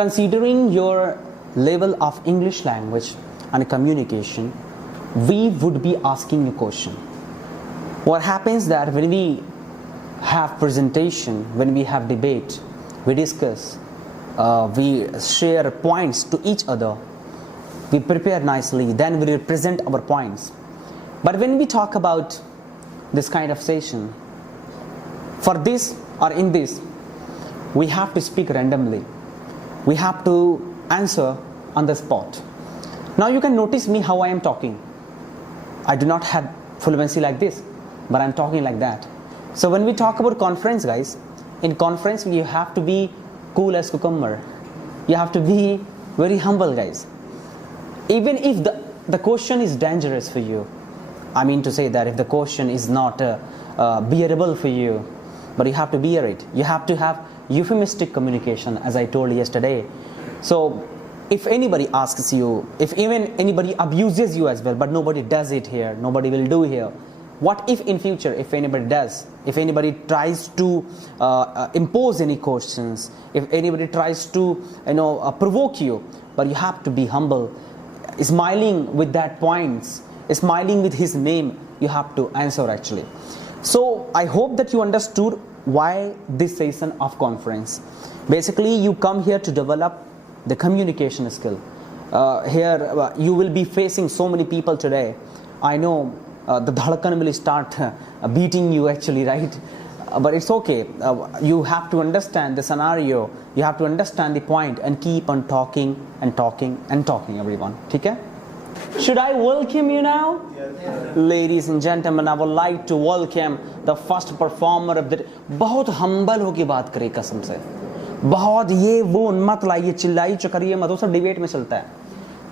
considering your level of English language and communication, we would be asking a question. What happens that when we have presentation, when we have debate, we discuss, we share points to each other, we prepare nicely, then we present our points. But when we talk about this kind of session, for this or in this, we have to speak randomly. We have to answer on the spot. Now you can notice me how I am talking. I do not have fluency like this, but I am talking like that. So when we talk about conference, guys, in conference you have to be cool as cucumber. You have to be very humble, guys. Even if the question is dangerous for you, I mean to say that if the question is not bearable for you, but you have to bear it. You have to have euphemistic communication, as I told yesterday. So if anybody asks you, if even anybody abuses you as well, but nobody does it here, nobody will do here, what if in future, if anybody does, if anybody tries to impose any questions, if anybody tries to provoke you, but you have to be humble, smiling with that points, smiling with his name, you have to answer actually. So I hope that you understood why this session of conference. Basically you come here to develop the communication skill. Here you will be facing so many people today. I know the dhadkan will start beating you actually, right? But it's okay. You have to understand the scenario, you have to understand the point and keep on talking and talking and talking, everyone. Okay? Should I welcome you now? Yes. Ladies and gentlemen, I would like to welcome the first performer of the day. बहुत humble होके बात करे कसम से, बहुत ये वो मत लाइए, चिल्लाई चकरिए मत, वो सब डिबेट में चलता है,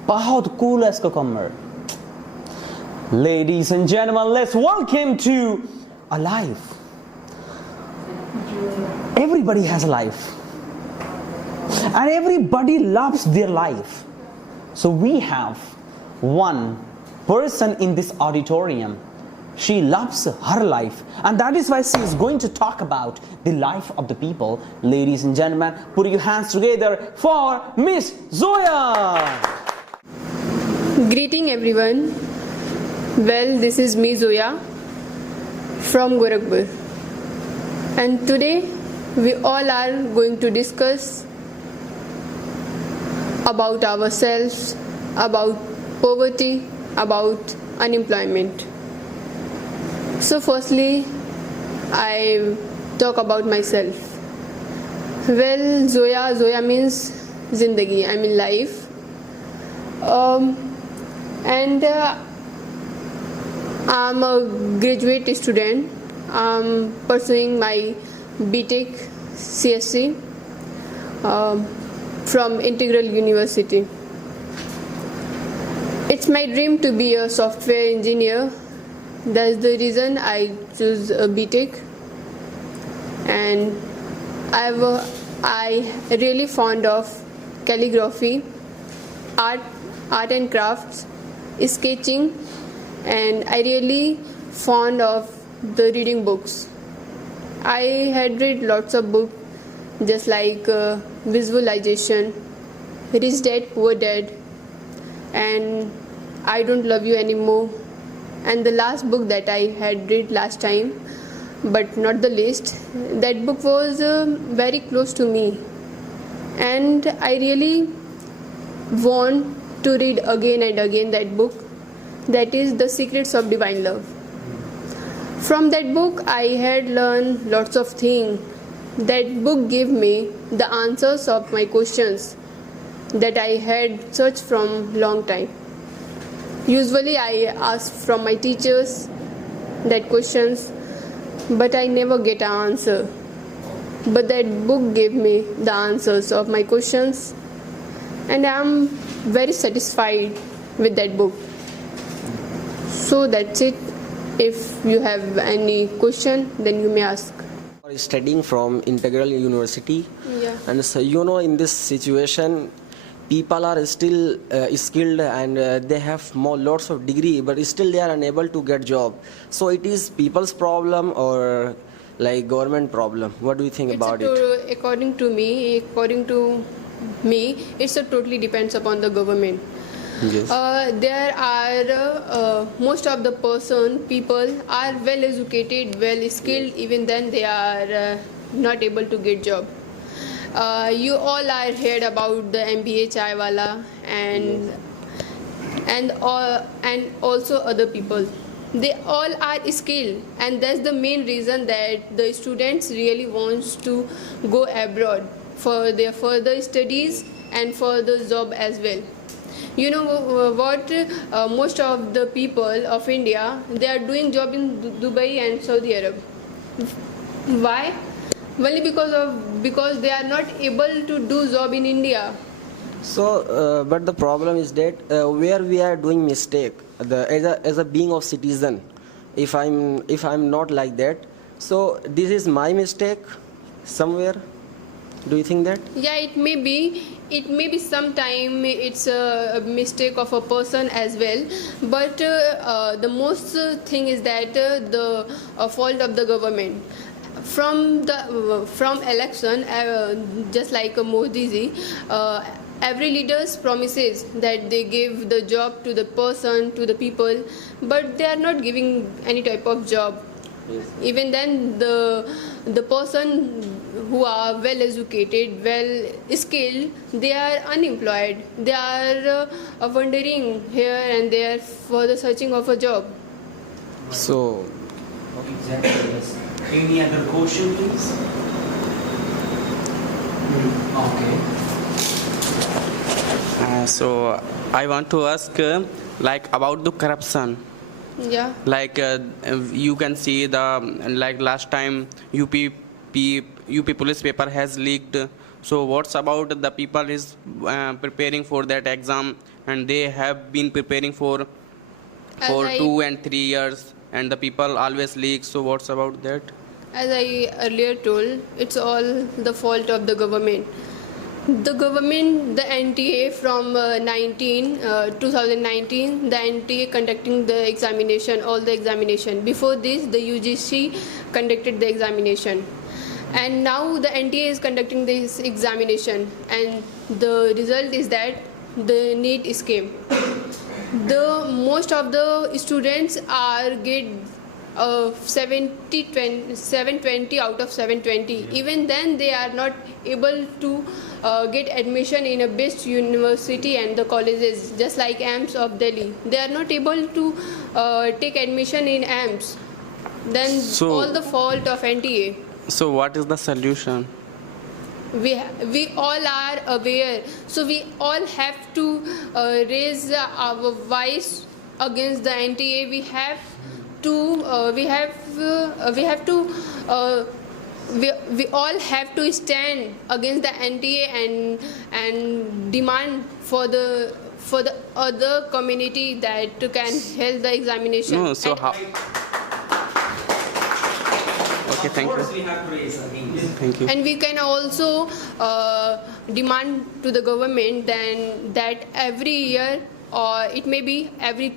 बहुत cool as cucumber. Ladies and gentlemen, let's welcome to a life. Everybody has a life and everybody loves their life. So we have one person in this auditorium. She loves her life, and that is why she is going to talk about the life of the people. Ladies and gentlemen, put your hands together for Miss Zoya. Greeting everyone. Well, this is me, Zoya, from Gorakhpur, and today we all are going to discuss about ourselves, about poverty, about unemployment. So firstly, I talk about myself. Well, Zoya means Zindagi, I mean life. And I'm a graduate student. I'm pursuing my BTech CSC from Integral University. It's my dream to be a software engineer. That's the reason I choose a BTech. And I really fond of calligraphy, art and crafts, sketching, and I really fond of the reading books. I had read lots of books just like Visualization, Rich Dad Poor Dad, and I Don't Love You Anymore, and the last book that I had read last time, but not the least, that book was very close to me, and I really want to read again and again that book, that is The Secrets of Divine Love. From that book I had learned lots of things. That book gave me the answers of my questions that I had searched from long time. Usually I ask from my teachers that questions, but I never get an answer. But that book gave me the answers of my questions, and I am very satisfied with that book. So that's it. If you have any question, then you may ask. Studying from Integral University, and so in this situation people are still skilled and they have lots of degree, but still they are unable to get job. So it is people's problem or like government problem? What do you think about it? According to me, according to me, it's totally depends upon the government. Yes. There are most of the people are well educated, well skilled, even then they are not able to get job. You all are heard about the MBA Chaiwala and also other people. They all are skilled, and that's the main reason that the students really wants to go abroad for their further studies and for the job as well. You know what? Most of the people of India, they are doing job in Dubai and Saudi Arab. Why? Only because they are not able to do job in India. So, but the problem is that where we are doing mistake, as a being of citizen, if I'm not like that, so this is my mistake somewhere. Do you think that? Yeah, it may be. It may be sometime it's a mistake of a person as well. But the most thing is that the fault of the government. From election, just like Modi ji, every leaders promises that they give the job to the person, to the people, but they are not giving any type of job. Yes. Even then, the person who are well educated, well skilled, they are unemployed. They are wandering here and there for the searching of a job. So, Exactly, yes. Any other question, please? Okay. So I want to ask like about the corruption. Yeah. Like you can see like last time UP police paper has leaked. So what's about the people is preparing for that exam, and they have been preparing for As I- 2 and 3 years, and the people always leak. So what's about that? As I earlier told, it's all the fault of the government. The government, the NTA from 2019, the NTA conducting the examination, all the examination. Before this, the UGC conducted the examination. And now the NTA is conducting this examination. And the result is that the NEET scheme. Most of the students are get 720 out of 720. Even then they are not able to get admission in a best university and the colleges, just like AIMS of Delhi. They are not able to take admission in AIMS. Then So- all the fault of NTA. So what is the solution? We all are aware, so we all have to raise our voice against the NTA. We all have to stand against the NTA and demand for the other community that can help the examination. No, so And- how? Okay, thank Of course, you. we have to raise against. Thank you. And we can also demand to the government then that every year, or it may be every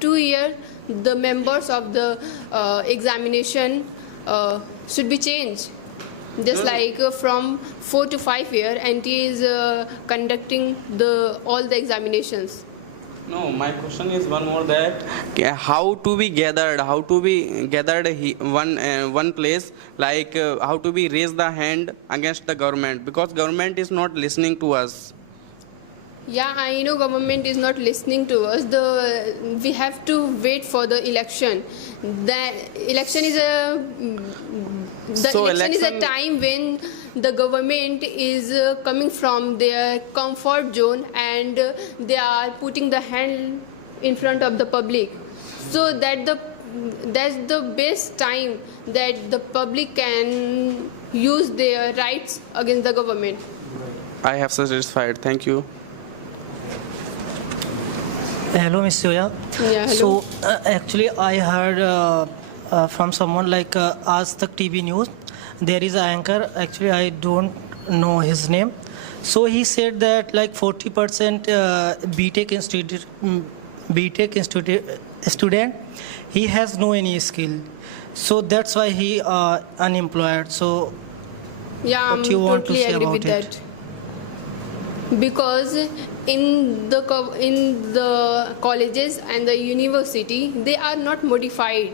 2 years, the members of the examination should be changed. Just like from 4 to 5 years, NTA is conducting all the examinations. No, my question is one more that how to be gathered one place, like how to be raise the hand against the government, because government is not listening to us. Yeah, I know government is not listening to us. We have to wait for the election. The election is a time when the government is coming from their comfort zone and they are putting the hand in front of the public. So that's the best time that the public can use their rights against the government. I have satisfied. Thank you. Hello, Miss Soya. Yeah, hello. So, actually, I heard from someone like Aaj Tak TV News. There is an anchor. Actually, I don't know his name. So he said that like 40% BTech student, he has no any skill. So that's why he unemployed. So Yeah, I'm what you want to totally say agree about with it? that. because in the colleges and the university they are not modified.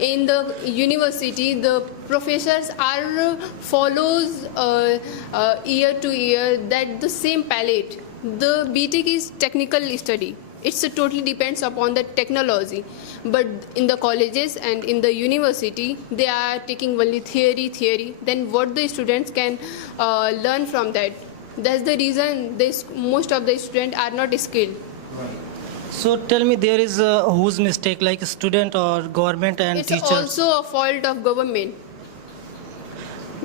In the university the professors are follows year to year that the same palette. The BTech is technical study, it's totally depends upon the technology, but in the colleges and in the university they are taking only theory, then what the students can learn from that. That's the reason most of the students are not skilled. So tell me, there is whose mistake, like student or government and It's teachers? also a fault of government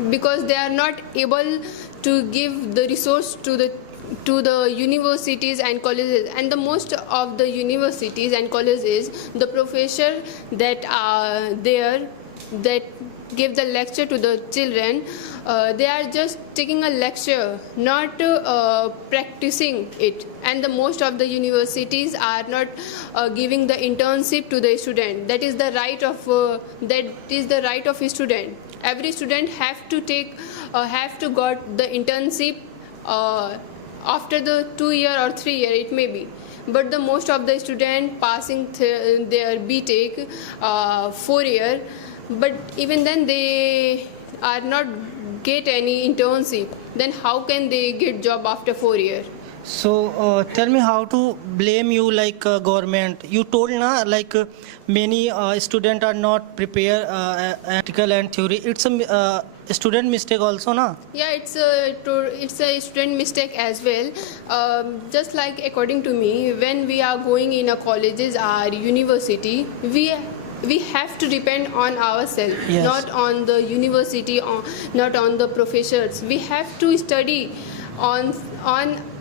because they are not able to give the resource to the universities and colleges, and the most of the universities and colleges the professor that are there that give the lecture to the children, they are just taking a lecture, not practicing it. And the most of the universities are not giving the internship to the student. That is the right of a student. Every student have to got the internship after the 2 year or 3 year it may be. But the most of the student passing their BTech 4 year, but even then they are not get any internship. Then how can they get job after 4 year? So tell me how to blame you, like government. You told na, like many students are not prepared practical and theory. It's a student mistake also na. Yeah, it's a student mistake as well. Just like according to me, when we are going in a colleges or university, we have to depend on ourselves, Yes. not on the university, or not on the professors. We have to study on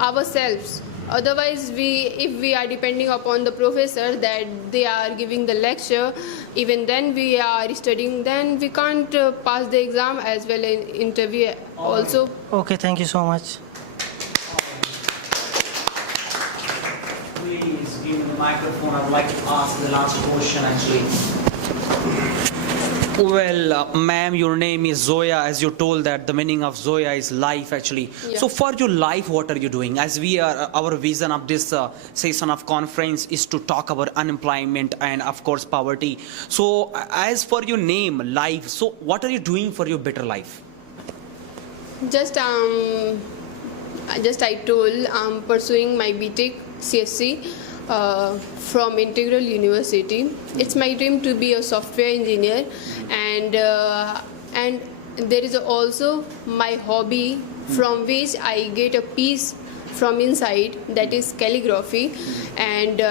ourselves. Otherwise, if we are depending upon the professor that they are giving the lecture, even then we are studying, then we can't pass the exam as well in interview also. Okay, thank you so much. Please give me the microphone. I would like to ask the last question actually. Well, ma'am, your name is Zoya. As you told that the meaning of Zoya is life actually. Yeah. So for your life, what are you doing? As we are, our vision of this session of conference is to talk about unemployment and of course poverty. So as for your name, life, so what are you doing for your better life? Just I told I'm pursuing my BTech CSC from Integral University. It's my dream to be a software engineer, and there is also my hobby from which I get a peace from inside, that is calligraphy and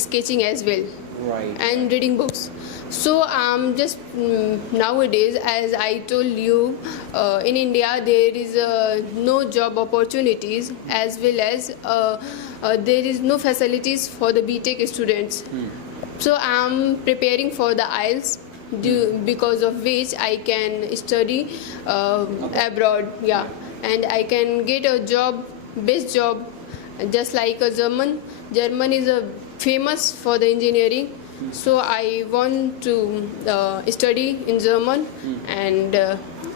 sketching as well, Right. and reading books. So just nowadays, as I told you, in India there is no job opportunities, as well as there is no facilities for the BTech students. So I'm preparing for the IELTS, because of which I can study abroad, yeah, and I can get a job, best job, just like a German. German is famous for the engineering. So I want to study in German, and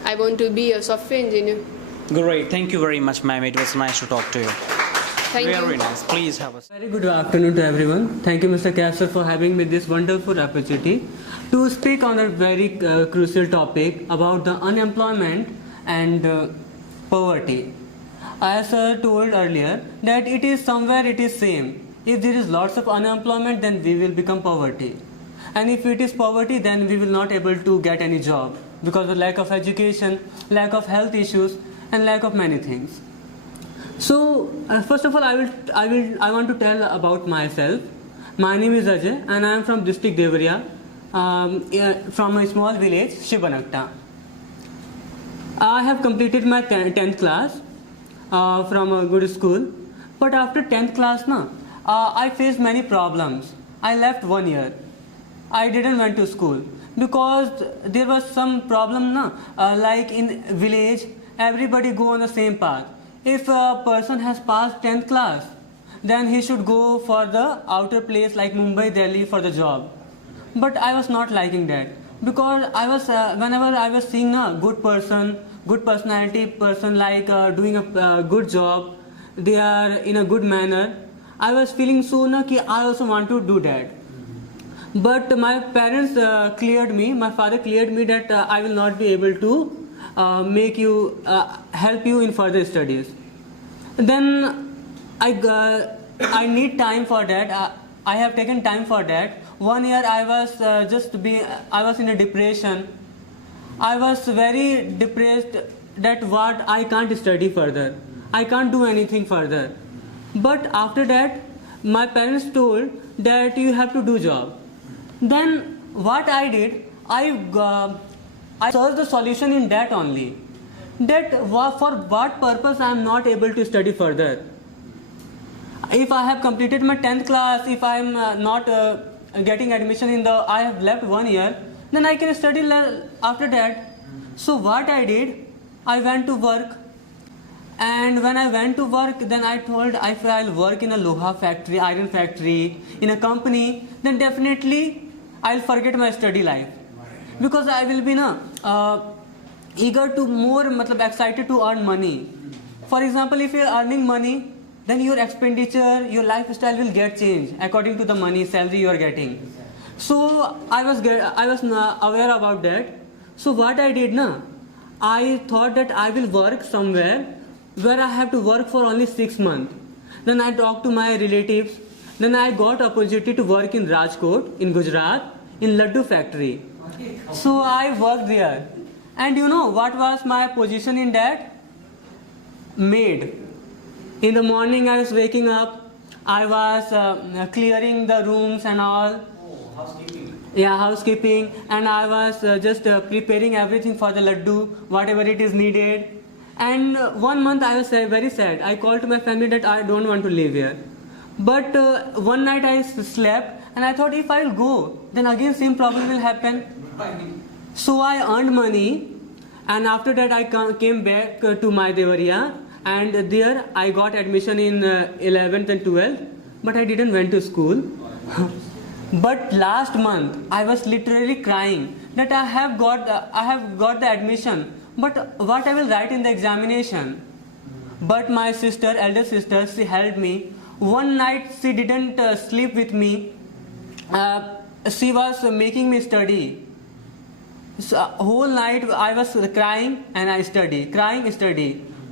I want to be a software engineer. Great. Thank you very much, ma'am. It was nice to talk to you. Thank Very you. nice. Please have a Very good afternoon to everyone. Thank you, Mr. Kapsar, for having me this wonderful opportunity to speak on a very crucial topic about the unemployment and poverty. As I told earlier, that it is somewhere it is same. If there is lots of unemployment, then we will become poverty. And if it is poverty, then we will not able to get any job because of lack of education, lack of health issues, and lack of many things. So first of all, I want to tell about myself. My name is Ajay, and I am from district Devariya, from a small village, Shibanakta. I have completed my 10th class from a good school, but after 10th class, I faced many problems. I left 1 year. I didn't went to school because there was some problem, like in village, everybody go on the same path. If a person has passed 10th class, then he should go for the outer place like Mumbai, Delhi for the job. But I was not liking that because I was whenever I was seeing a good person, good personality person like doing a good job, they are in a good manner. I was feeling so na ki I also want to do that. But my parents cleared me. My father cleared me that I will not be able to make you help you in further studies. Then I need time for that. I have taken time for that. 1 year I was I was in a depression. I was very depressed that what I can't study further. I can't do anything further. But after that, my parents told that you have to do job. Then what I did, I searched the solution in that only. That for what purpose I am not able to study further. If I have completed my 10th class, if I am not getting admission in I have left 1 year, then I can study after that. So what I did, I went to work. And when I went to work, then I told if I'll work in a Loha factory, iron factory, in a company, then definitely I'll forget my study life. Because I will be eager to more, excited to earn money. For example, if you're earning money, then your expenditure, your lifestyle will get changed according to the money, salary you are getting. So I was aware about that. So what I did I thought that I will work somewhere where I have to work for only 6 months. Then I talked to my relatives. Then I got opportunity to work in Rajkot, in Gujarat, in Laddu factory. So I worked there. And you know what was my position in that? Maid. In the morning I was waking up. I was clearing the rooms and all. Yeah, housekeeping. And I was just preparing everything for the laddu, whatever it is needed. And 1 month I was very sad. I called to my family that I don't want to live here. But one night I slept and I thought if I'll go, then again same problem will happen. So I earned money, and after that I came back to my Devariya, and there I got admission in 11th and 12th, but I didn't went to school. But last month I was literally crying that I have got the admission, but what I will write in the examination. But my sister, elder sister, she helped me. One night she didn't sleep with me. She was making me study. So, whole night I was crying and I study.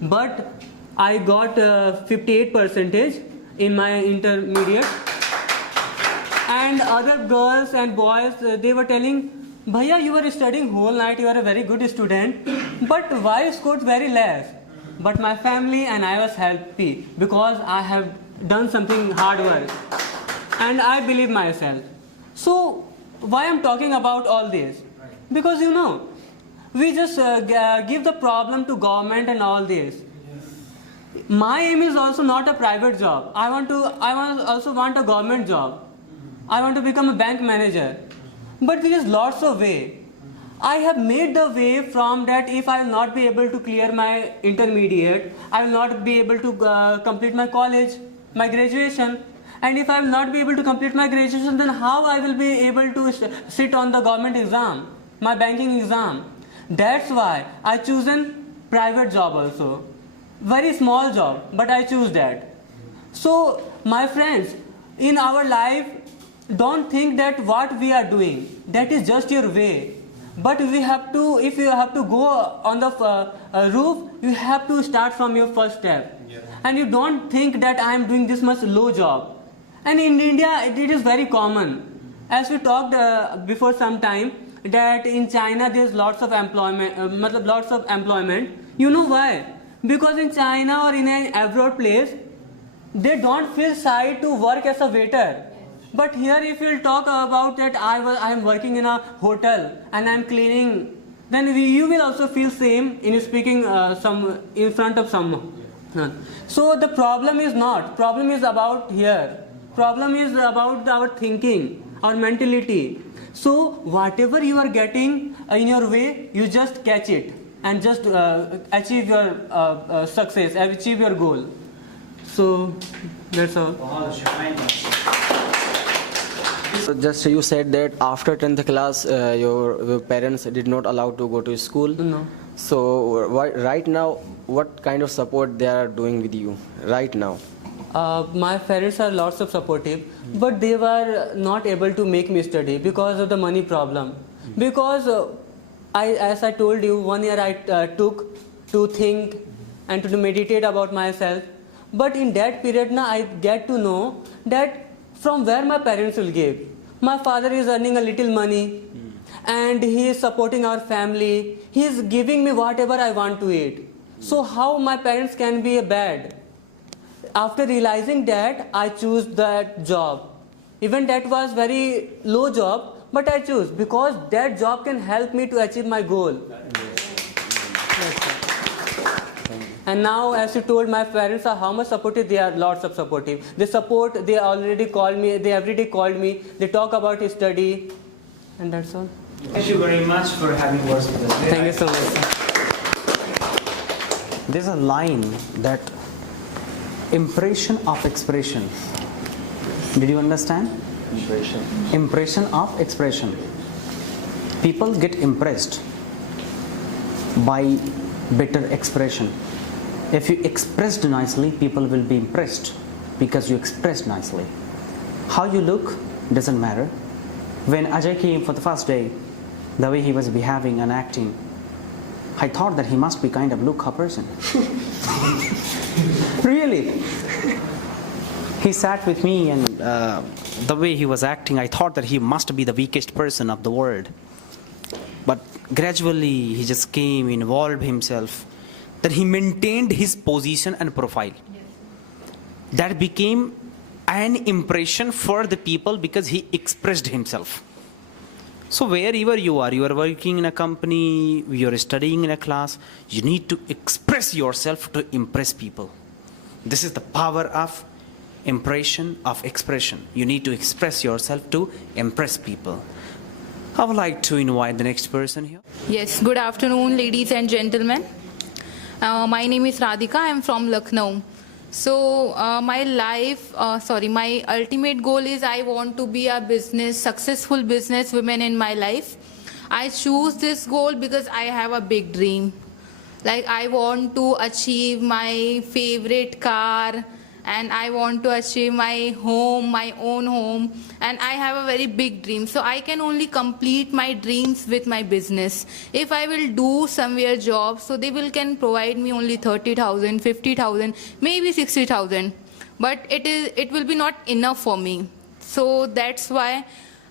But I got 58% in my intermediate. And other girls and boys, they were telling, Bhaiya, you were studying whole night, you are a very good student, but why you scored very less? But my family and I was happy because I have done something hard work and I believe myself. So why I'm talking about all this? Because you know, we just give the problem to government and all this. My aim is also not a private job. I also want a government job. I want to become a bank manager. But there is lots of way. I have made the way from that. If I will not be able to clear my intermediate, I will not be able to complete my college, my graduation. And if I will not be able to complete my graduation, then how I will be able to sit on the government exam, my banking exam? That's why I chosen private job also. Very small job, but I choose that. So my friends, in our life, don't think that what we are doing, that is just your way. But we have to, if you have to go on the roof, you have to start from your first step. Yeah. And you don't think that I am doing this much low job. And in India, it is very common. As we talked before some time, that in China there is lots of employment. You know why? Because in China or in an abroad place, they don't feel shy to work as a waiter. But here if you'll talk about that I am working in a hotel and I am cleaning, then you will also feel same in speaking in front of someone. So the problem is about here. Problem is about our thinking, our mentality. So whatever you are getting in your way, you just catch it and just achieve your success, achieve your goal. So that's all. So just you said that after 10th class, your parents did not allow to go to school. No. So right now, what kind of support they are doing with you right now? My parents are lots of supportive, but they were not able to make me study because of the money problem. Because as I told you, 1 year I took to think and to meditate about myself. But in that period, now I get to know that from where my parents will give. My father is earning a little money, and he is supporting our family. He is giving me whatever I want to eat. So how my parents can be bad? After realizing that, I choose that job. Even that was very low job, but I choose because that job can help me to achieve my goal. And now, as you told, my parents are how much supportive? They are lots of supportive. They support, they already call me, they every day called me, they talk about his study, and that's all. Thank you very much for having words with us. Thank you so much, sir. There's a line that impression of expression. Did you understand? Impression of expression. People get impressed by better expression. If you expressed nicely, people will be impressed because you expressed nicely. How you look doesn't matter. When Ajay came for the first day, the way he was behaving and acting, I thought that he must be kind of look-up person. Really. He sat with me, and the way he was acting, I thought that he must be the weakest person of the world. But gradually he just came, involved himself, that he maintained his position and profile. That became an impression for the people because he expressed himself. So wherever you are working in a company, you are studying in a class, you need to express yourself to impress people. This is the power of impression of expression. You need to express yourself to impress people. I would like to invite the next person here. Yes, good afternoon, ladies and gentlemen. My name is Radhika. I am from Lucknow. So my ultimate goal is I want to be a successful business woman in my life. I choose this goal because I have a big dream. Like I want to achieve my favorite car, and I want to achieve my own home, and I have a very big dream. So I can only complete my dreams with my business. If I will do somewhere job, so they can provide me only 30,000, 50,000, maybe 60,000, but it will be not enough for me. So that's why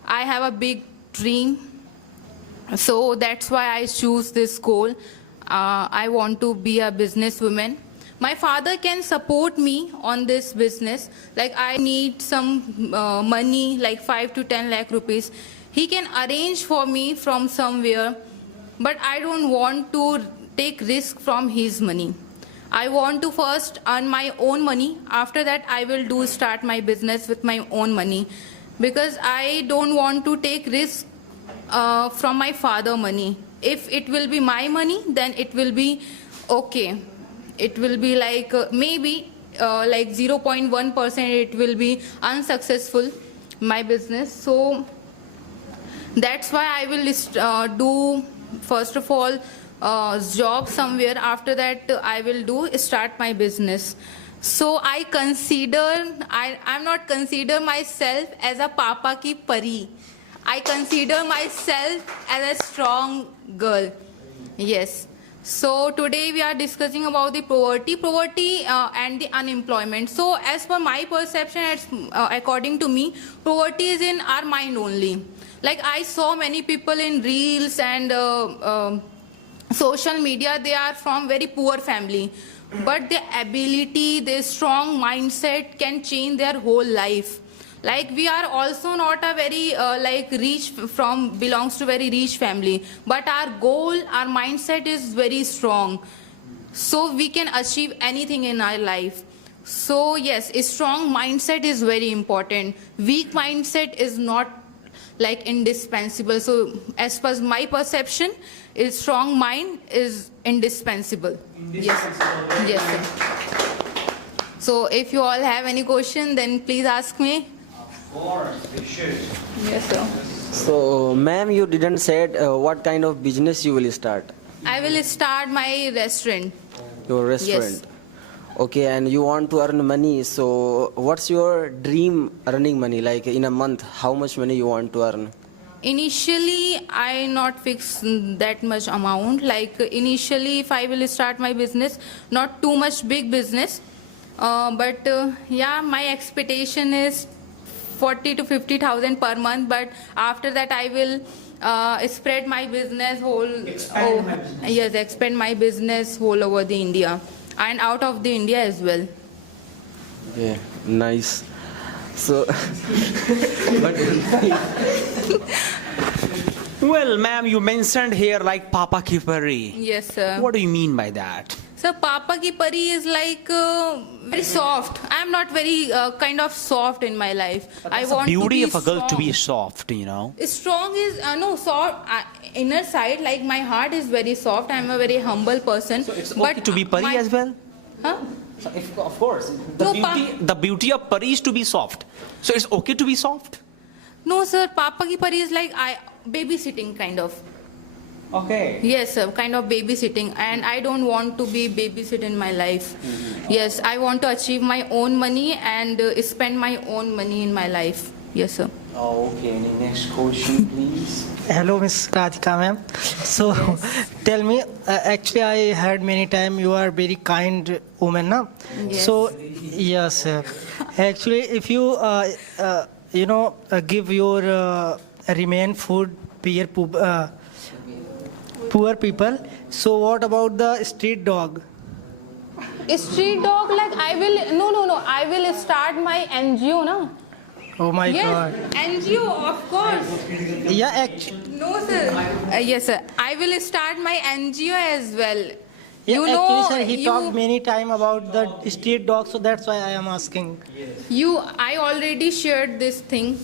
I have a big dream. So that's why I choose this goal. I want to be a businesswoman. My father can support me on this business. Like I need some money, like 5 to 10 lakh rupees. He can arrange for me from somewhere, but I don't want to take risk from his money. I want to first earn my own money. After that, I will start my business with my own money, because I don't want to take risk from my father money. If it will be my money, then it will be okay. It will be like maybe like 0.1% it will be unsuccessful, my business. So that's why I will do first of all job somewhere. After that I will start my business. So I'm not consider myself as a papa ki pari. I consider myself as a strong girl. Yes. So today we are discussing about the poverty and the unemployment. So as per my perception, according to me, poverty is in our mind only. Like I saw many people in reels and social media, they are from very poor family, but their ability, their strong mindset can change their whole life. Like we are also not a very belongs to very rich family, but our goal, our mindset is very strong. So we can achieve anything in our life. So yes, a strong mindset is very important. Weak mindset is not like indispensable. So as per my perception, a strong mind is indispensable. Yes, yes, sir. So if you all have any question, then please ask me. Of course, they should. Yes, sir. So, ma'am, you didn't say what kind of business you will start. I will start my restaurant. Your restaurant. Okay, and you want to earn money. So, what's your dream earning money? Like in a month, how much money you want to earn? Initially, I not fix that much amount. Like initially, if I will start my business, not too much big business, but yeah, my expectation is 40 to 50,000 per month. But after that, I will spread my business Expand my business. Yes, expand my business whole over the India and out of the India as well. Yeah, nice. So, but Well, ma'am, you mentioned here like Papa Ki Pari. Yes, sir. What do you mean by that? So Papa Ki Pari is like very soft. I am not very kind of soft in my life. I That's the want beauty to be of a girl to be strong. soft, you know. Strong is no soft. Inner side, like my heart is very soft. I am a very humble person. So it's okay to be pari my- as well? Huh? So if, of course. No, The beauty of pari is to be soft. So it's okay to be soft? No, sir. Papa Ki Pari is like babysitting kind of. Okay. Yes, sir. Kind of babysitting, and I don't want to be babysit in my life. Yes, I want to achieve my own money and spend my own money in my life. Yes, sir. Okay, any next question, please? Hello, Miss Radhika ma'am. So, tell me, actually, I heard many times you are very kind woman, na? Yes. So, yes, actually, if you, give your remain food poor people. So, what about the street dog? Street dog, like I will no. I will start my NGO, na. Oh my Yes, God. NGO, of course. Yeah, actually. No, sir. Yes, sir. I will start my NGO as well. Yeah, You know, actually, sir, he you- talked many time about the street dog, so that's why I am asking. I already shared this thing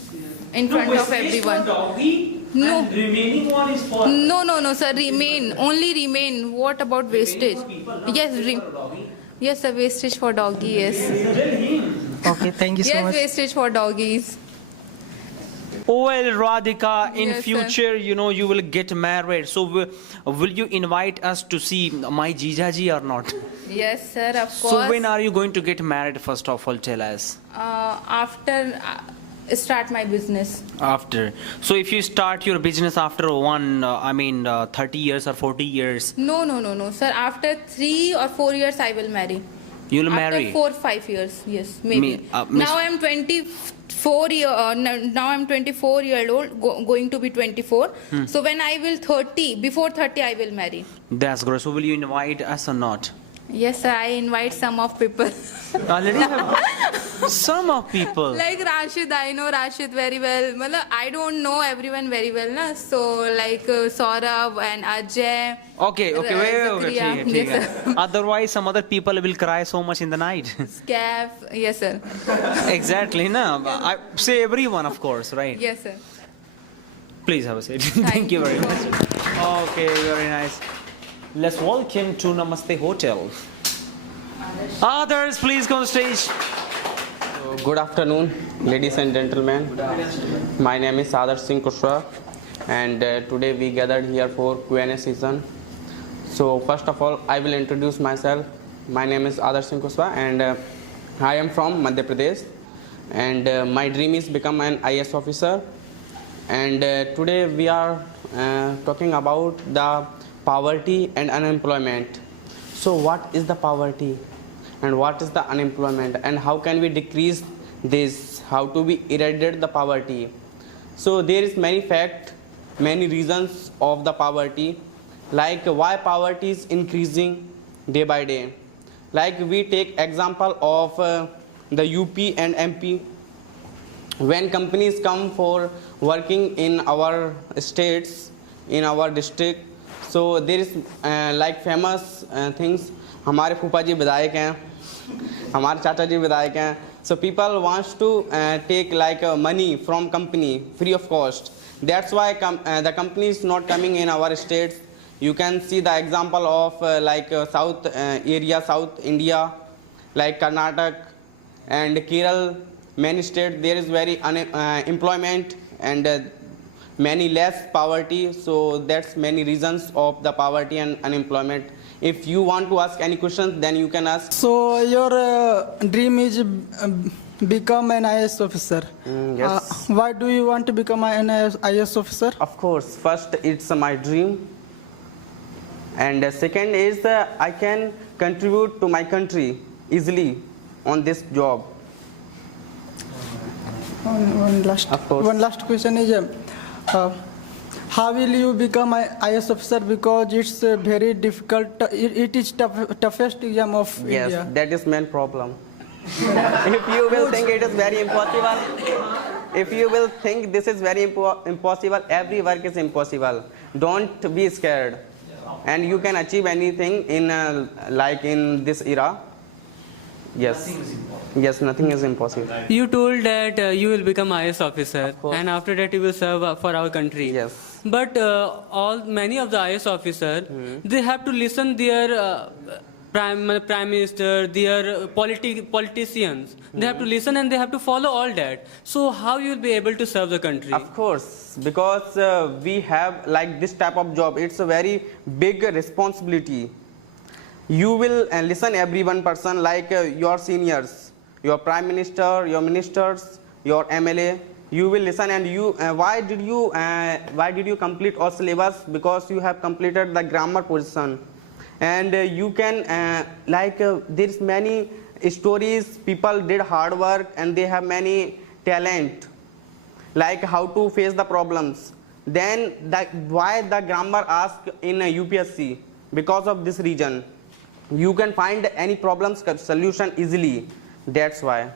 in front of everyone. Doggy, No. and remaining one is for No, sir. Remain. Only remain. What about wastage? Yes, sir. Wastage for doggy. Yes. Okay, thank you so Yes, much. wastage for doggies. Well, Radhika, in Yes, sir. future, you will get married. So, will you invite us to see my Jijaji or not? Yes, sir. Of course. So, when are you going to get married, first of all, tell us? After start my business. After. So, if you start your business after 30 years or 40 years, No, sir. After 3 or 4 years, I will marry. you'll After marry. 4 5 years, yes, maybe. Miss- Now I am 24 now I'm 24 year old, going to be 24. So when I will 30, before 30, I will marry. That's great. So, will you invite us or not? Yes, sir. I invite some of people. Already have some of people. Like Rashid, I know Rashid very well. Matlab, I don't know everyone very well, na. So like Saurabh and Ajay. Okay, wait. Zakariya. ठीक Yes, है. Otherwise, some other people will cry so much in the night. Scaf. Yes, sir. Exactly, no. I say everyone, of course, right? Yes, sir. Please have a seat. Thank you very much. Okay, very nice. Let's welcome to Namaste Hotel. Others, please come on stage. Good afternoon, ladies and gentlemen. My name is Adarsh Singh Kushwaha, and today we gathered here for Q&A session. So first of all, I will introduce myself. My name is Adarsh Singh Kushwaha, and I am from Madhya Pradesh. And my dream is become an IAS officer. And today we are talking about the poverty and unemployment. So what is the poverty and what is the unemployment, and how can we decrease this, how to we eradicate the poverty? So there is many fact, many reasons of the poverty, like why poverty is increasing day by day. Like we take example of the UP and MP. When companies come for working in our states, in our district, so there is like famous things. हमारे फूफा जी विधायक हैं, हमारे चाचा जी विधायक हैं. So people wants to take like money from company free of cost. That's why the company is not coming in our states. You can see the example of South area, South India, like Karnataka and Kerala. Many states there is very unemployment, and many less poverty. So that's many reasons of the poverty and unemployment. If you want to ask any questions, then you can ask. So your dream is become an IAS officer. Yes. Why do you want to become an IAS officer? Of course, first it's my dream, and second is I can contribute to my country easily on this job. One last, Of course. one last question is, how will you become an IAS officer? Because it's very difficult. It is toughest exam of Yes, India. that is main problem. If you will think it is very impossible, if you will think this is very impossible, every work is impossible. Don't be scared, and you can achieve anything in like in this era. Yes. Yes, nothing is impossible. You told that you will become IAS officer, and after that you will serve for our country. Yes. But many of the IAS officers, they have to listen their prime minister, their politicians. They have to listen and they have to follow all that. So how you will be able to serve the country? Of course, because we have like this type of job. It's a very big responsibility. You will listen every one person, like your seniors, your prime minister, your ministers, your MLA. You will listen, and you why did you complete all syllabus? Because you have completed the grammar portion, and you can there's many stories. People did hard work and they have many talent, like how to face the problems. Then why the grammar asked in UPSC? Because of this reason. You can find any problems solution easily. That's why.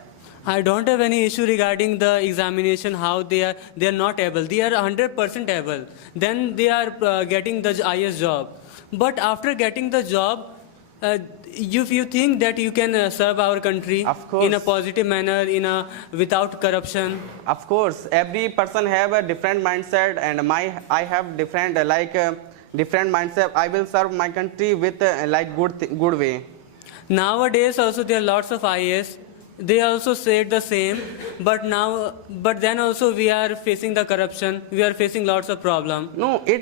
I don't have any issue regarding the examination, how they are not able. They are 100% able. Then they are getting the IAS job. But after getting the job, if you think that you can serve our country in a positive manner, without corruption. Of course, every person have a different mindset, and I have different different mindset. I will serve my country with good way. Nowadays also there are lots of IAS. They also said the same, but then also we are facing the corruption. We are facing lots of problem. No, we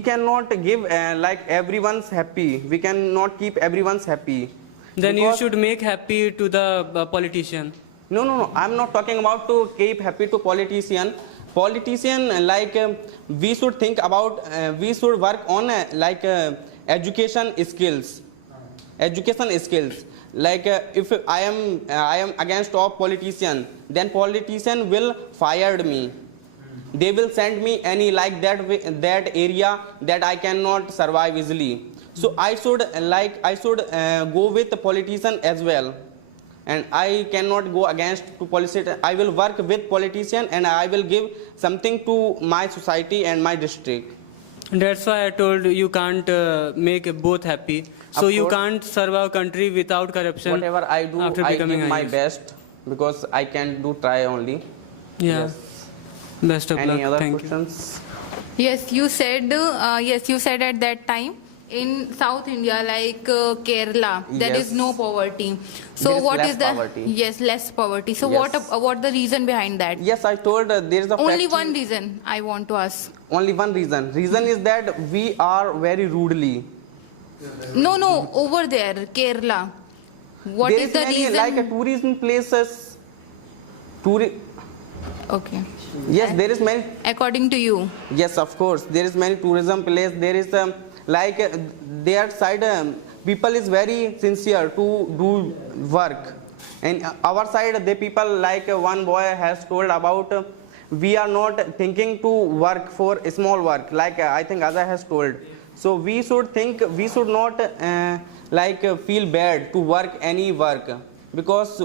cannot give everyone's happy. We cannot keep everyone's happy. Then you should make happy to the politician. No. I'm not talking about to keep happy to politician. We should think about. We should work on education skills. Education skills. If I am against all politician, then politician will fire me. They will send me any that area that I cannot survive easily. So I should go with the politician as well, and I cannot go against to politician. I will work with politician, and I will give something to my society and my district. That's why I told you can't make both happy. So you can't serve our country without corruption. Whatever I do, after I becoming give my IAS. best, because I can do try only. Yeah. Yes. Best of Any luck. other Thank questions? Yes, you said at that time in South India, like Kerala, there is Yes. no poverty. So There is what less is the poverty. yes, less poverty. So Yes. what the reason behind that? Yes, I told there is a Only factory- one reason I want to ask. Only one reason. Reason is that we are very rudely. No, over there, Kerala. What There is the many, reason? like tourism places. Okay. Yes, there is many. According to you. Yes, of course. There is many tourism place. There is their side people is very sincere to do work, and our side the people one boy has told about. We are not thinking to work for a small work, I think Azai has told. So we should not feel bad to work any work, because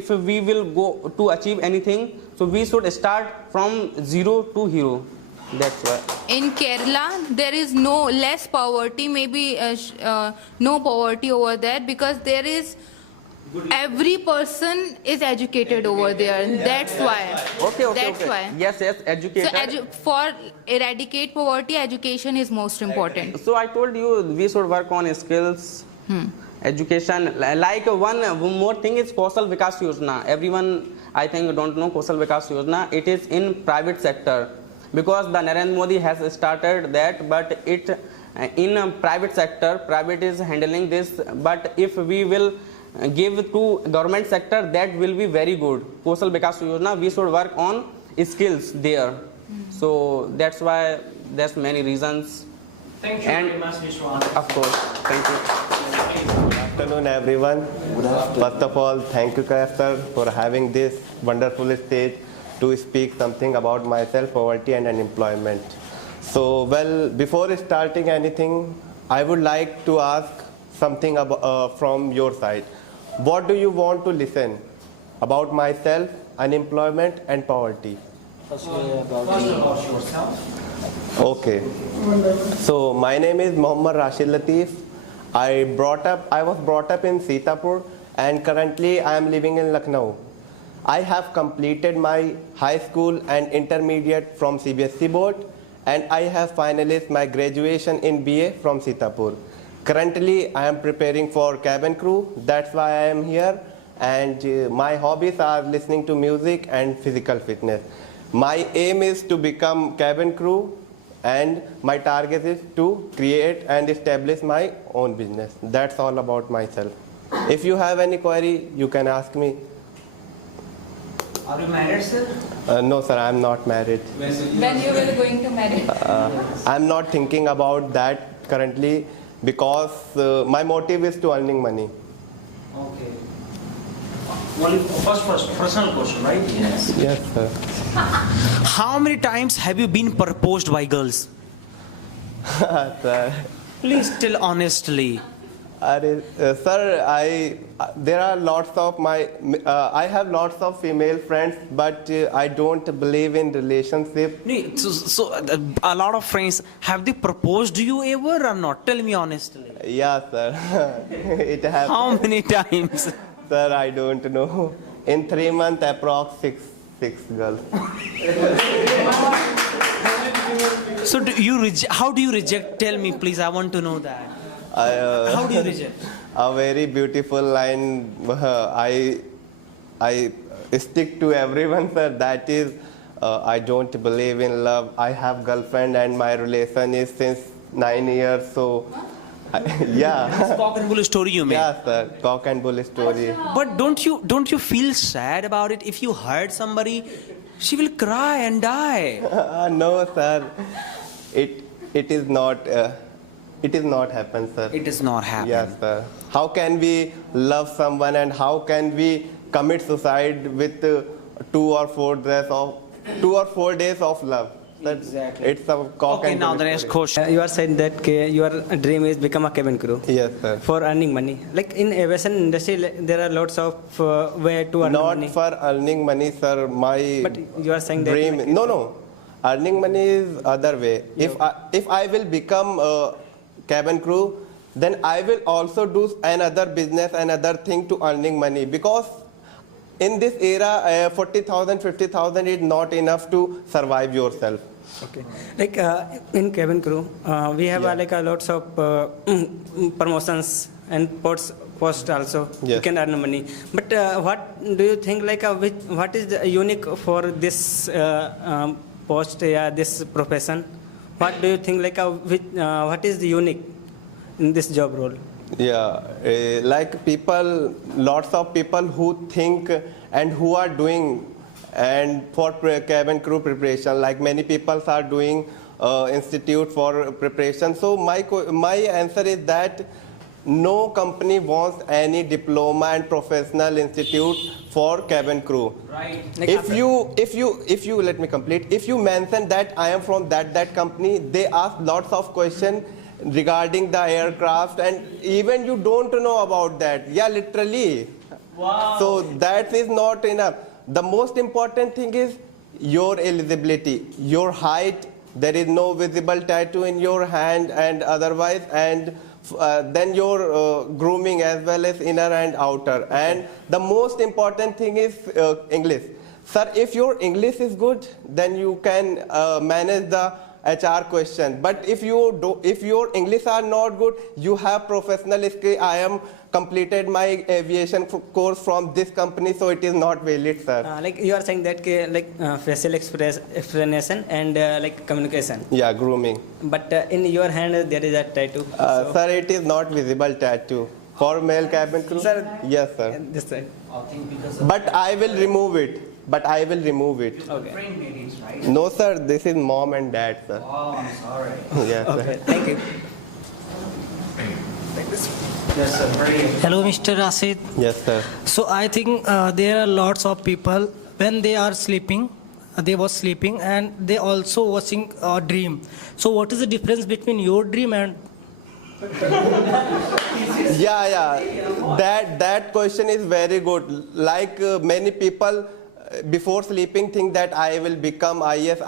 if we will go to achieve anything, so we should start from zero to hero. That's why. In Kerala, there is no less poverty, maybe no poverty over there, because there is every person is educated over there. That's why. Okay. That's why. Yes, educated. So for eradicate poverty, education is most important. So I told you we should work on skills. education, like one more thing is Kaushal Vikas Yojana. Everyone, I think, don't know Kaushal Vikas Yojana. It is in private sector, because the Narendra Modi has started that, but it in a private sector, private is handling this. But if we will give to government sector, that will be very good. Kaushal Vikas Yojana, we should work on skills there. So that's why there's many reasons. Thank you very much, Mr. Anand. Of course, thank you. Good afternoon, everyone. First of all, thank you, Kaif sir, for having this wonderful stage to speak something about myself, poverty and unemployment. So, well, before starting anything, I would like to ask something from your side. What do you want to listen about myself, unemployment and poverty? First about yourself. Okay. So my name is Mohammad Rashid Latif. I was brought up in Sitapur, and currently I am living in Lucknow. I have completed my high school and intermediate from CBSE board, and I have finalized my graduation in BA from Sitapur. Currently I am preparing for cabin crew. That's why I am here, and my hobbies are listening to music and physical fitness. My aim is to become cabin crew, and my target is to create and establish my own business. That's all about myself. If you have any query, you can ask me. Are you married, sir? No, sir, I'm not married. When you will going to marry? I'm not thinking about that currently, because my motive is to earning money. Okay. Only first personal question, right? Yes. Yes, sir. How many times have you been proposed by girls? Sir. Please tell honestly. Sir, there are lots of I have lots of female friends, but I don't believe in relationship. So a lot of friends, have they proposed to you ever or not? Tell me honestly. Yeah, sir. It happened. How many times? Sir, I don't know. In 3 months, approx 6 girls. So how do you reject? Tell me, please. I want to know that. How do you reject? A very beautiful line. I stick to everyone, sir. That is, I don't believe in love. I have girlfriend, and my relation is since 9 years. So, yeah. It's cock and bull story you made. Yeah, sir. Cock and bull story. But don't you feel sad about it? If you hurt somebody, she will cry and die. No, sir. It is not. It is not happen, sir. It does not happen. Yes, sir. How can we love someone, and how can we commit suicide with 2 or 4 days of love? Exactly. It's a cock Okay, and now bull the next story. question. You are saying that your dream is become a cabin crew. Yes, sir. For earning money. Like in aviation industry, there are lots of way to earn Not money. for earning money, sir. My But you are saying that dream. No. Earning money is other way. If I will become a cabin crew, then I will also do another business, another thing to earning money, because in this era, 40,000, 50,000 is not enough to survive yourself. Okay. Like in cabin crew, we have lots of promotions and post also. Yes. You can earn money. But what do you think? What is the unique for this post? This profession. What do you think? What is the unique in this job role? Yeah, lots of people who think and who are doing, and for cabin crew preparation, like many people are doing institute for preparation. So my answer is that no company wants any diploma and professional institute for cabin crew. Right. If you let me complete. If you mention that I am from that company, they ask lots of questions regarding the aircraft, and even you don't know about that. Yeah, literally. Wow. So that is not enough. The most important thing is your eligibility, your height. There is no visible tattoo in your hand and otherwise, and then your grooming as well as inner and outer. And the most important thing is English. Sir, if your English is good, then you can manage the HR question. But if your English are not good, you have professional skill. I am completed my aviation course from this company, so it is not valid, sir. Like you are saying that facial explanation and like communication. Yeah, grooming. But in your hand there is a tattoo. Sir, it is not visible tattoo. For male cabin crew? Sir, yes, sir. This side. But I will remove it. Okay. Friend meetings, right? No, sir. This is mom and dad, sir. Oh, I'm sorry. Yes, Okay. sir. Thank you. Yes, sir. Very Hello, Mr. Rashid. Yes, sir. So I think there are lots of people when they are sleeping, they was sleeping and they also watching a dream. So what is the difference between your dream and? Yeah. That question is very good. Like many people before sleeping think that I will become IS.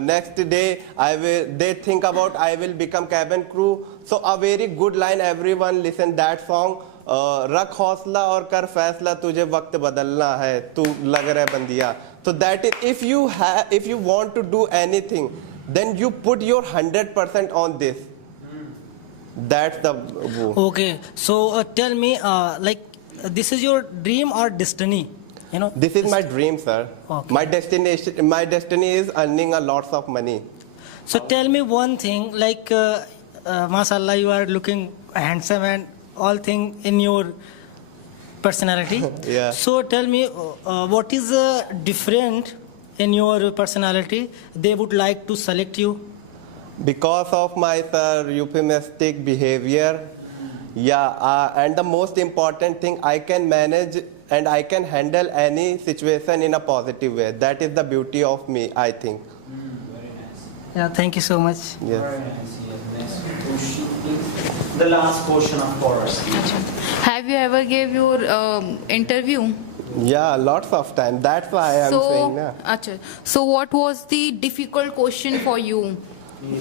Next day they think about I will become cabin crew. So a very good line. Everyone listen that song. रख हौसला और कर फैसला तुझे वक्त बदलना है तू लग रहा है बंदिया. So that is if you want to do anything, then you put your 100% on this. That's the. Okay, so tell me, like, this is your dream or destiny? You know. This is my dream, sir. Okay. My destiny is earning a lots of money. So tell me one thing, like, mashallah, you are looking handsome and all thing in your personality. Yeah. So tell me, what is different in your personality? They would like to select you. Because of my euphemistic behavior, and the most important thing, I can manage and I can handle any situation in a positive way. That is the beauty of me, I think. very nice. Yeah, thank you so much. Yes. Very nice. Yes. Next question, please. The last question of course. Have you ever gave your interview? Yeah, lots of time. That's why I am saying that. Acha. So what was the difficult question for you?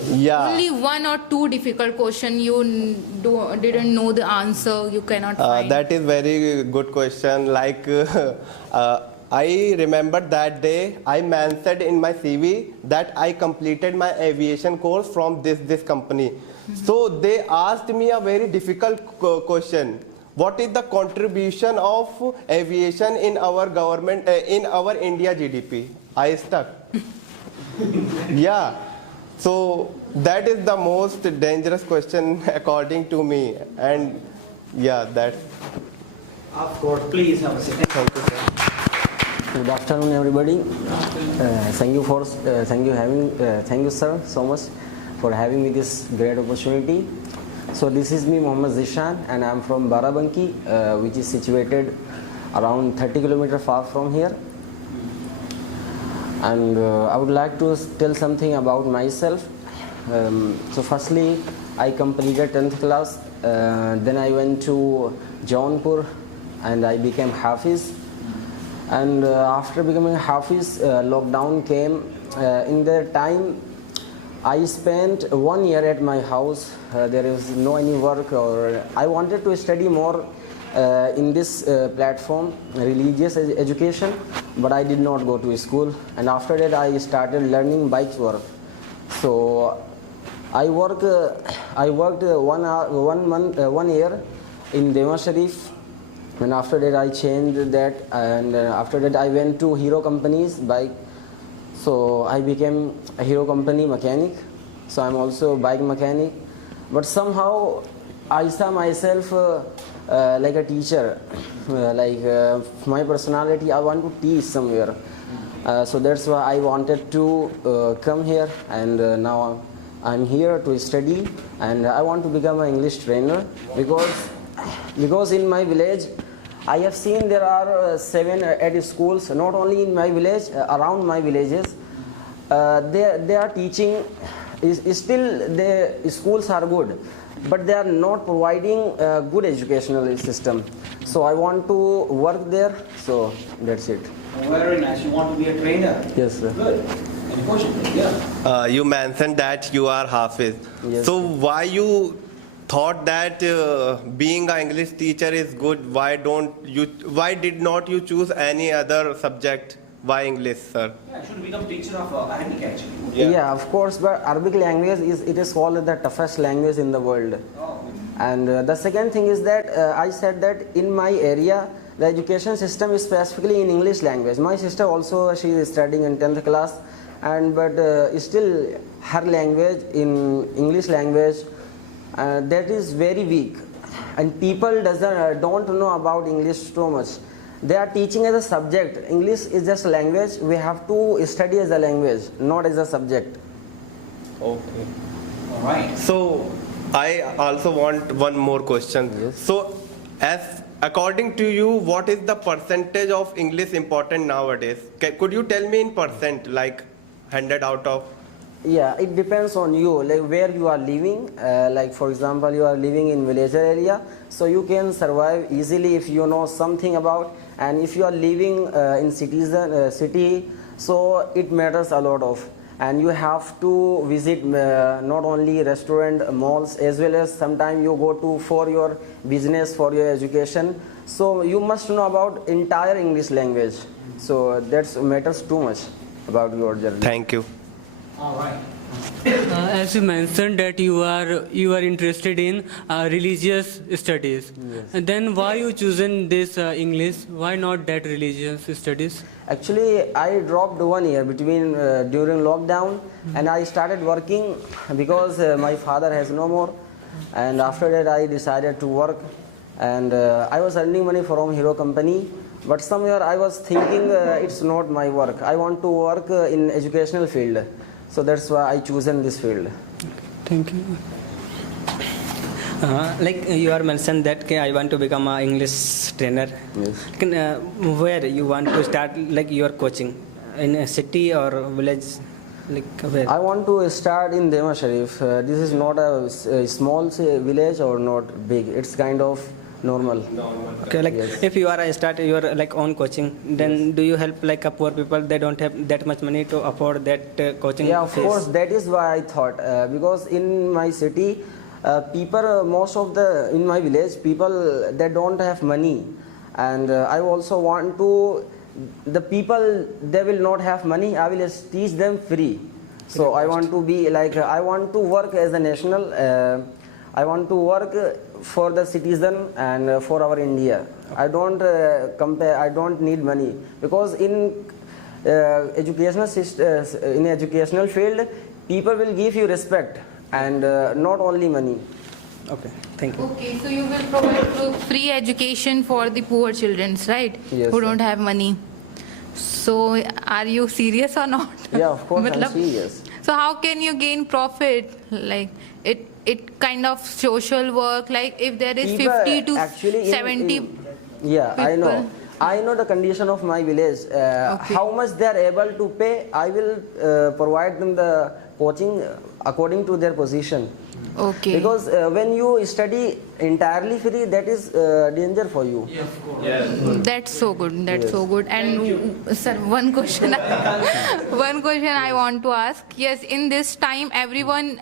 Yeah. Only one or two difficult question you didn't know the answer, you cannot find. That is very good question. Like I remember that day I mentioned in my CV that I completed my aviation course from this company. So they asked me a very difficult question. What is the contribution of aviation in our government, in our India GDP? I stuck. Yeah. So that is the most dangerous question according to me. And yeah, that's. Of course, please have a seat. Thank you, sir. Good afternoon, everybody. Thank you, sir, so much for having me this great opportunity. So this is me, Mohammad Zishan, and I'm from Barabanki, which is situated around 30 kilometers far from here. And I would like to tell something about myself. So firstly, I completed 10th class. Then I went to Jaunpur and I became Hafiz. And after becoming Hafiz, lockdown came. In that time, I spent 1 year at my house. There is no any work, or I wanted to study more in this platform, religious education, but I did not go to school. And after that, I started learning bike work. So I worked 1 year in Dema Sharif, and after that I changed that, and after that I went to Hero Company's bike. So I became a Hero Company mechanic. So I'm also a bike mechanic. But somehow I saw myself like a teacher. My personality, I want to teach somewhere. So that's why I wanted to come here, and now I'm here to study, and I want to become an English trainer because in my village I have seen there are 7 or 8 schools, not only in my village, around my villages. They are teaching, still the schools are good, but they are not providing a good educational system. So I want to work there, so that's it. Very nice. You want to be a trainer? Yes, sir. Good. Any question? Yeah. You mentioned that you are Hafiz. Yes, so sir. why you thought that being an English teacher is good? Why did not you choose any other subject? Why English, sir? Yeah, I should become teacher of Arabic actually. Yeah, of course, but Arabic language is called the toughest language in the world. And the second thing is that I said that in my area, the education system is specifically in English language. My sister also, she is studying in 10th class, but still her language in English language, that is very weak. And people don't know about English so much. They are teaching as a subject. English is just a language. We have to study as a language, not as a subject. Okay. All right. So I also want one more question. Yes. So, as according to you, what is the percentage of English important nowadays? Could you tell me in percent, like 100 out of? Yeah, it depends on you, like where you are living. Like for example, you are living in villager area, so you can survive easily if you know something about. And if you are living in city, so it matters a lot of. And you have to visit not only restaurant, malls, as well as sometimes you go to for your business, for your education. So you must know about entire English language. So that matters too much about your journey. Thank you. All right. As you mentioned that you are interested in religious studies, Yes. and then why you chosen this English? Why not that religious studies? Actually, I dropped 1 year between during lockdown, and I started working because my father has no more. And after that, I decided to work, and I was earning money from Hero company. But somewhere I was thinking it's not my work. I want to work in educational field, so that's why I chosen this field. Thank you. Like you are mentioned that okay, I want to become an English trainer. Yes. Where you want to start like your coaching? In a city or village? Like where? I want to start in Dema Sharif. This is not a small village or not big. It's kind of normal. Okay, like Yes. if you are start your like own coaching, then do you help like a poor people? They don't have that much money to afford that coaching. Yeah, of fees? course. That is why I thought because in my city, people most of the in my village people they don't have money, and I also want to the people they will not have money. I will teach them free. So I want to be like I want to work as a national. I want to work for the citizen and for our India. I don't compare. I don't need money because in educational in educational field, people will give you respect and not only money. Okay, thank you. Okay, so you will provide free education for the poor children, right? Yes, Who sir. don't have money. So, are you serious or not? Yeah, of course, I'm Matlab- serious. So, how can you gain profit? Like it kind of social work. Like if there is People 50 to actually 70. Yeah, I know. people. I know the condition of my village. How much they are able to pay, I will provide them the coaching according to their position. Okay. Because when you study entirely free, that is danger for you. That's so good. That's Yes. so good. And sir, one question, one question I want to ask. Yes, in this time, everyone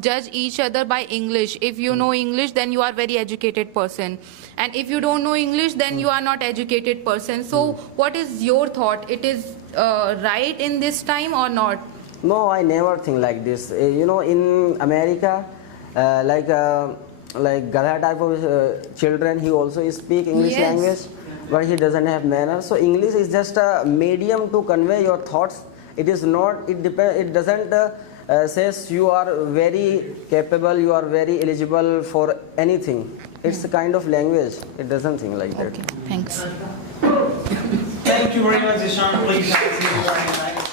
judge each other by English. If you know English, then you are very educated person, and if you don't know English, then you are not educated person. So, what is your thought? It is right in this time or not? No, I never think like this. You know, in America, like Gadha type of children, he also speak English Yes. language, but he doesn't have manners. So English is just a medium to convey your thoughts. It is not. It doesn't says you are very capable. You are very eligible for anything. It's a kind of language. It doesn't think like that. Okay, thanks. Thank you very much, Ishan. Please have a seat.